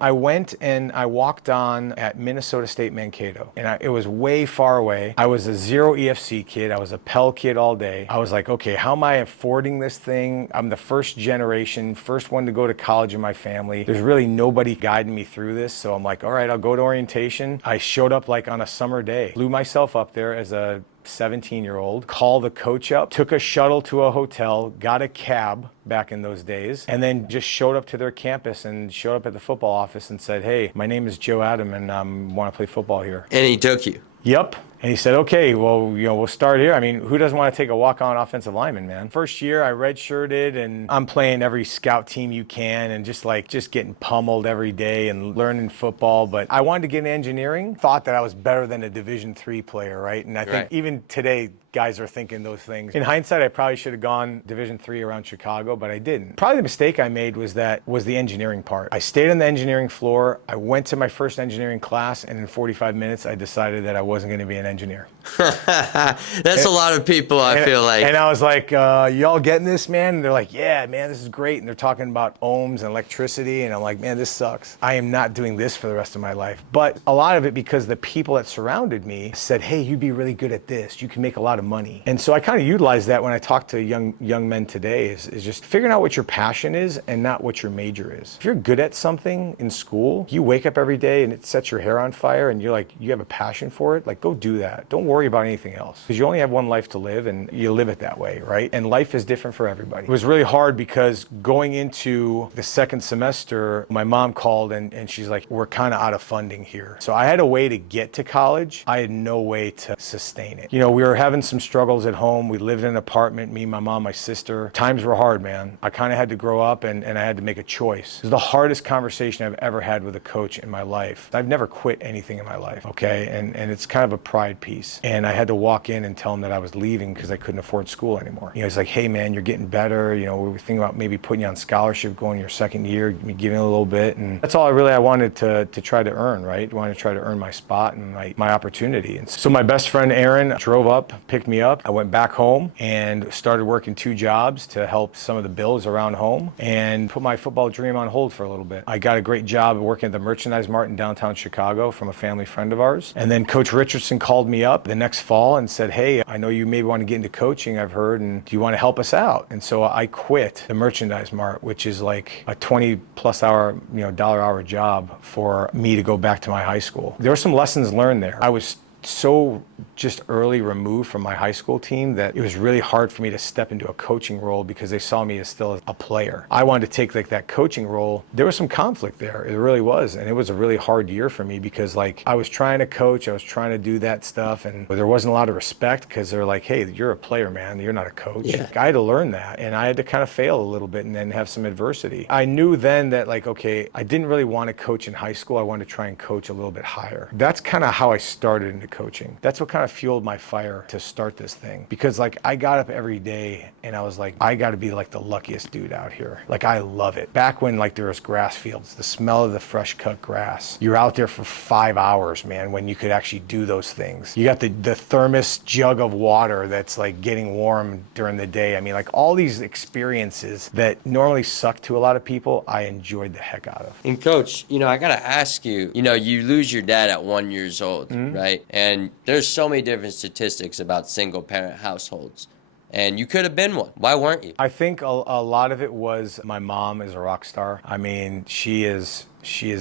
I went and I walked on at Minnesota State Mankato, and it was way far away. I was a zero EFC kid. I was a Pell kid all day. I was like, okay, how am I affording this thing? I'm the first generation, first one to go to college in my family. There's really nobody guiding me through this. So I'm like, all right, I'll go to orientation. I showed up like on a summer day, flew myself up there as a 17-year-old, called the coach up, took a shuttle to a hotel, got a cab back in those days, and then just showed up to their campus and showed up at the football office and said, hey, my name is Joe Adam and I want to play football here. And he took you. Yep. And he said, okay, well, we'll start here. I mean, who doesn't want to take a walk-on offensive lineman, man? First year, I redshirted, and I'm playing every scout team you can and just getting pummeled every day and learning football. But I wanted to get into engineering, thought that I was better than a Division III player, right? And I think even today, guys are thinking those things. In hindsight, I probably should have gone Division III around Chicago, but I didn't. Probably the mistake I made was the engineering part. I stayed on the engineering floor. I went to my first engineering class, and in 45 minutes, I decided that I wasn't going to be an engineer. That's a lot of people, I feel like. And I was like, y'all getting this, man? And they're like, yeah, man, this is great. And they're talking about ohms and electricity. And I'm like, man, this sucks. I am not doing this for the rest of my life. But a lot of it because the people that surrounded me said, hey, you'd be really good at this. You can make a lot of money. And so I kind of utilize that when I talk to young men today is just figuring out what your passion is and not what your major is. If you're good at something in school, you wake up every day and it sets your hair on fire and you're like, you have a passion for it, like go do that. Don't worry about anything else because you only have one life to live and you live it that way, right? And life is different for everybody. It was really hard because going into the second semester, my mom called and she's like, we're kind of out of funding here. So I had a way to get to college. I had no way to sustain it. We were having some struggles at home. We lived in an apartment, me, my mom, my sister. Times were hard, man. I kind of had to grow up and I had to make a choice. It was the hardest conversation I've ever had with a coach in my life. I've never quit anything in my life, okay? And it's kind of a pride piece. And I had to walk in and tell him that I was leaving because I couldn't afford school anymore. He's like, hey man, you're getting better. We were thinking about maybe putting you on scholarship going your second year, giving a little bit. And that's all I wanted to try to earn, right? I wanted to try to earn my spot and my opportunity. And so my best friend, Aaron, drove up, picked me up. I went back home and started working 2 jobs to help some of the bills around home and put my football dream on hold for a little bit. I got a great job working at the Merchandise Mart in downtown Chicago from a family friend of ours. And then Coach Richardson called me up the next fall and said, hey, I know you maybe want to get into coaching, I've heard, and do you want to help us out? And so I quit the Merchandise Mart, which is like a 20+ hour, dollar-hour job for me to go back to my high school. There were some lessons learned there. I was so just early removed from my high school team that it was really hard for me to step into a coaching role because they saw me as still a player. I wanted to take like that coaching role. There was some conflict there. It really was. And it was a really hard year for me because like I was trying to coach, I was trying to do that stuff and there wasn't a lot of respect because they're like, hey, you're a player, man. You're not a coach. Yeah. I had to learn that and I had to kind of fail a little bit and then have some adversity. I knew then that like, okay, I didn't really want to coach in high school. I wanted to try and coach a little bit higher. That's kind of how I started into coaching. That's what kind of fueled my fire to start this thing because like I got up every day and I was like, I got to be like the luckiest dude out here. Like I love it. Back when like there was grass fields, the smell of the fresh cut grass, you're out there for 5 hours, man, when you could actually do those things. You got the thermos jug of water that's like getting warm during the day. I mean, like all these experiences that normally suck to a lot of people, I enjoyed the heck out of. And coach, I got to ask you, you lose your dad at 1 year old, right? And there's so many different statistics about single parent households. And you could have been one. Why weren't you? I think a lot of it was my mom is a rock star. I mean, she is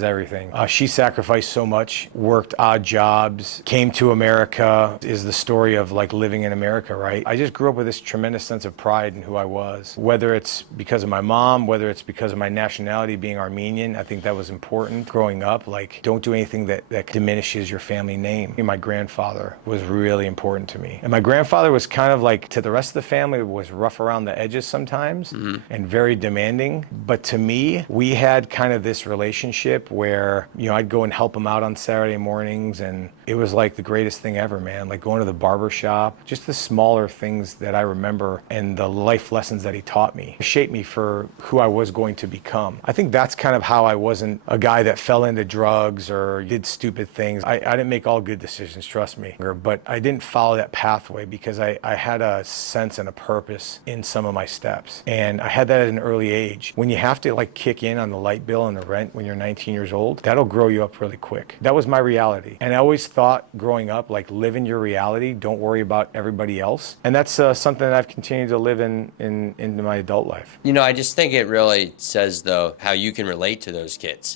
everything. She sacrificed so much, worked odd jobs, came to America, is the story of like living in America, right? I just grew up with this tremendous sense of pride in who I was. Whether it's because of my mom, whether it's because of my nationality being Armenian, I think that was important growing up. Like, don't do anything that diminishes your family name. My grandfather was really important to me. And my grandfather was kind of like, to the rest of the family, was rough around the edges sometimes and very demanding. But to me, we had kind of this relationship where, I'd go and help him out on Saturday mornings and it was like the greatest thing ever, man. Like going to the barber shop, just the smaller things that I remember and the life lessons that he taught me shaped me for who I was going to become. I think that's kind of how I wasn't a guy that fell into drugs or did stupid things. I didn't make all good decisions, trust me, but I didn't follow that pathway because I had a sense and a purpose in some of my steps. And I had that at an early age. When you have to like kick in on the light bill and the rent when you're 19 years old, that'll grow you up really quick. That was my reality. And I always thought growing up, like, live in your reality, don't worry about everybody else. And that's something that I've continued to live into my adult life. You know, I just think it really says, though, how you can relate to those kids.